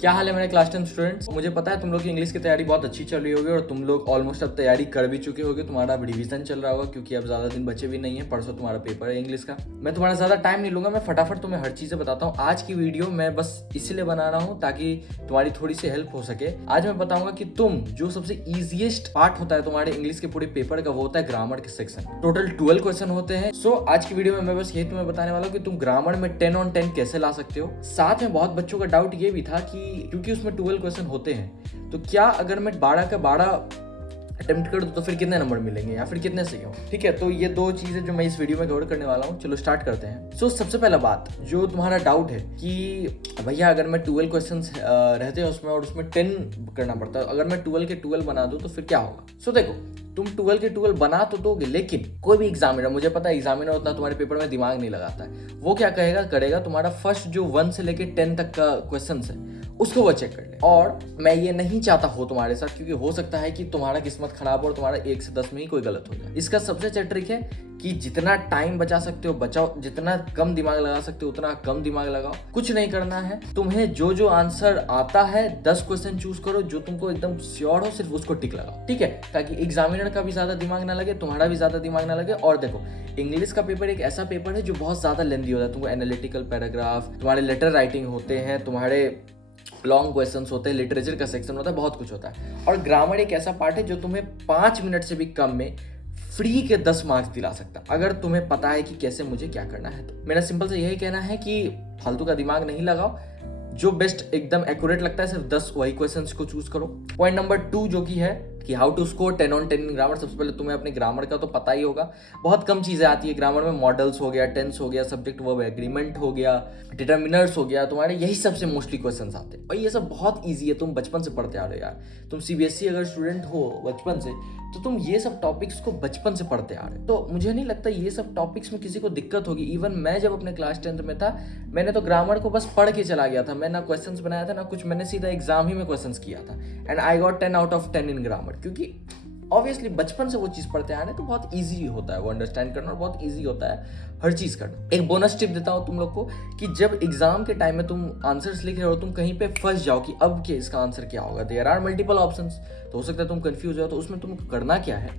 क्या हाल है मेरे क्लास 10 स्टूडेंट्स। मुझे पता है तुम लोग की इंग्लिश की तैयारी बहुत अच्छी चल रही होगी और तुम लोग ऑलमोस्ट अब तैयारी कर भी चुके होगे। तुम्हारा अब रिवीजन चल रहा होगा क्योंकि अब ज्यादा दिन बचे भी नहीं है। परसों तुम्हारा पेपर है इंग्लिश का। मैं तुम्हारा ज्यादा टाइम नहीं लूंगा, मैं फटाफट तुम्हें हर चीजें बताता हूँ। आज की वीडियो मैं बस इसलिए बना रहा हूँ ताकि तुम्हारी थोड़ी सी हेल्प हो सके। आज मैं बताऊंगा कि तुम जो सबसे ईजिएस्ट पार्ट होता है तुम्हारे इंग्लिश के पूरे पेपर का, वो होता है ग्रामर के सेक्शन। टोटल 12 क्वेश्चन होते हैं। सो आज की वीडियो में मैं बस यही तुम्हें बताने वाला हूँ कि तुम ग्रामर में 10 on 10 कैसे ला सकते हो। साथ में बहुत बच्चों का डाउट ये भी था कि क्योंकि उसमें 12 क्वेश्चन होते हैं तो क्या अगर मैं 12 का 12 अटेम्प्ट कर दूं तो फिर कितने नंबर मिलेंगे या फिर कितने सही हो। ठीक है, तो ये दो चीजें जो मैं इस वीडियो में कवर करने वाला हूँ। चलो स्टार्ट करते हैं। सो सबसे पहला बात जो तुम्हारा डाउट है कि भैया अगर मैं 12 क्वेश्चन रहते हैं उसमें और उसमें 10 करना पड़ता है, अगर मैं 12 के 12 बना दूं तो फिर क्या होगा। सो देखो, तुम 12 के 12 बना तो दोगे, लेकिन कोई भी एग्जामिनर, मुझे पता है एग्जामिनर उतना तुम्हारे पेपर में दिमाग नहीं लगाता है, वो क्या करेगा तुम्हारा फर्स्ट जो 1 से लेके 10 तक का क्वेश्चन है उसको वो चेक कर ले। और मैं ये नहीं चाहता हो तुम्हारे साथ, क्योंकि हो सकता है कि तुम्हारा किस्मत खराब हो और तुम्हारा 1 से 10 में ही कोई गलत हो जाए। इसका सबसे अच्छा ट्रिक है कि जितना टाइम बचा सकते हो बचाओ, जितना कम दिमाग लगा सकते हो उतना कम दिमाग लगाओ। कुछ नहीं करना है तुम्हें, जो आंसर आता है 10 क्वेश्चन चूज करो जो तुमको एकदम श्योर हो, सिर्फ उसको टिक लगाओ। ठीक है, ताकि एग्जामिनर का भी ज्यादा दिमाग ना लगे, तुम्हारा भी ज्यादा दिमाग ना लगे। और देखो, इंग्लिश का पेपर एक ऐसा पेपर है जो बहुत ज्यादा लेंथी होता है। तुमको एनालिटिकल पैराग्राफ, तुम्हारे लेटर राइटिंग होते हैं, तुम्हारे लॉन्ग क्वेश्चंस होते हैं, लिटरेचर का सेक्शन होता है, बहुत कुछ होता है। और ग्रामर एक ऐसा पार्ट है जो तुम्हें 5 मिनट से भी कम में फ्री के 10 मार्क्स दिला सकता, अगर तुम्हें पता है कि कैसे मुझे क्या करना है। तो मेरा सिंपल से यही कहना है कि फालतू का दिमाग नहीं लगाओ, जो बेस्ट एकदम एक्यूरेट लगता है सिर्फ 10 वही क्वेश्चंस को चूज करो। पॉइंट नंबर 2 जो कि है कि how to score 10 on 10 in grammar. सबसे पहले तुम्हें अपने ग्रामर का तो पता ही होगा, बहुत कम चीजें आती है ग्रामर में। मॉडल्स हो गया, टेंस हो गया, सब्जेक्ट वर्ब एग्रीमेंट हो गया, डिटर्मिनर्स हो गया, तुम्हारे यही सबसे मोस्टली क्वेश्चंस आते हैं। और ये सब बहुत ईजी है, तुम बचपन से पढ़ते आ रहे हो यार। तुम सीबीएसई अगर स्टूडेंट हो बचपन से तो तुम ये सब टॉपिक्स को बचपन से पढ़ते आ रहे हो, तो मुझे नहीं लगता ये सब टॉपिक्स में किसी को दिक्कत होगी। इवन मैं जब अपने क्लास 10th में था, मैंने तो ग्रामर को बस पढ़ के चला गया था। मैं ना क्वेश्चंस बनाया था ना कुछ, मैंने सीधा एग्जाम ही में क्वेश्चंस किया था and I got 10 out of 10 in grammar. क्योंकि ऑब्वियसली बचपन से वो चीज पढ़ते आ रहे हैं तो बहुत इजी होता है वो अंडरस्टैंड करना, और बहुत इजी होता है हर चीज करना। एक बोनस टिप देता हूँ तुम लोग को कि जब एग्जाम के टाइम में तुम आंसर्स लिख रहे हो, तुम कहीं पे फंस जाओ कि अब के इसका आंसर क्या होगा, देयर आर मल्टीपल ऑप्शंस, तो हो सकता है तुम कंफ्यूज हो। तो उसमें तुम करना क्या है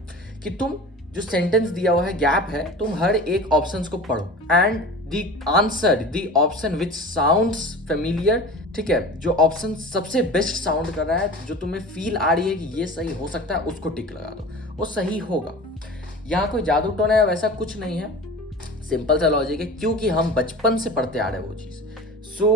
कि तुम जो सेंटेंस दिया हुआ है, गैप है, तुम हर एक ऑप्शंस को पढ़ो and the answer the option which sounds familiar. ठीक है, जो ऑप्शन सबसे बेस्ट साउंड कर रहा है, जो तुम्हें फील आ रही है कि ये सही हो सकता है, उसको टिक लगा दो, वो सही होगा। यहाँ कोई जादू टोना है वैसा कुछ नहीं है, सिंपल सा लॉजिक है, क्योंकि हम बचपन से पढ़ते आ रहे हैं वो चीज। सो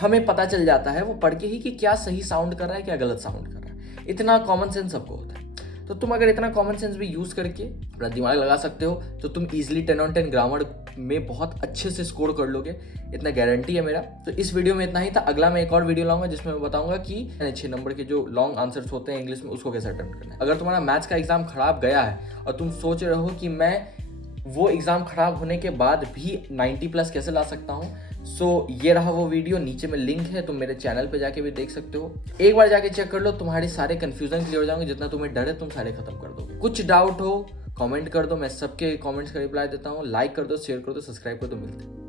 हमें पता चल जाता है वो पढ़ के ही कि क्या सही साउंड कर रहा है क्या गलत साउंड कर रहा है। इतना कॉमन सेंस सबको होता है। तो तुम अगर इतना कॉमन सेंस भी यूज करके अपना दिमाग लगा सकते हो तो तुम इजीली 10 on 10 ग्रामर में बहुत अच्छे से स्कोर कर लोगे, इतना गारंटी है मेरा। तो इस वीडियो में इतना ही था। अगला मैं एक और वीडियो लाऊंगा जिसमें मैं बताऊंगा कि 6 नंबर के जो लॉन्ग आंसर्स होते हैं इंग्लिश में उसको कैसे अटेम्प्ट करना है। अगर तुम्हारा मैथ्स का एग्जाम खराब गया है और तुम सोच रहे हो कि मैं वो एग्जाम खराब होने के बाद भी 90+ कैसे ला सकता हूँ, सो ये रहा वो वीडियो। नीचे में लिंक है, तुम मेरे चैनल पे जाके भी देख सकते हो। एक बार जाके चेक कर लो, तुम्हारे सारे कंफ्यूजन क्लियर हो जाएंगे। जितना तुम्हें डर है तुम सारे खत्म कर दोगे। कुछ डाउट हो कमेंट कर दो, मैं सबके कमेंट्स का रिप्लाई देता हूँ। लाइक कर दो, शेयर कर दो, सब्सक्राइब कर दो। मिलते हैं।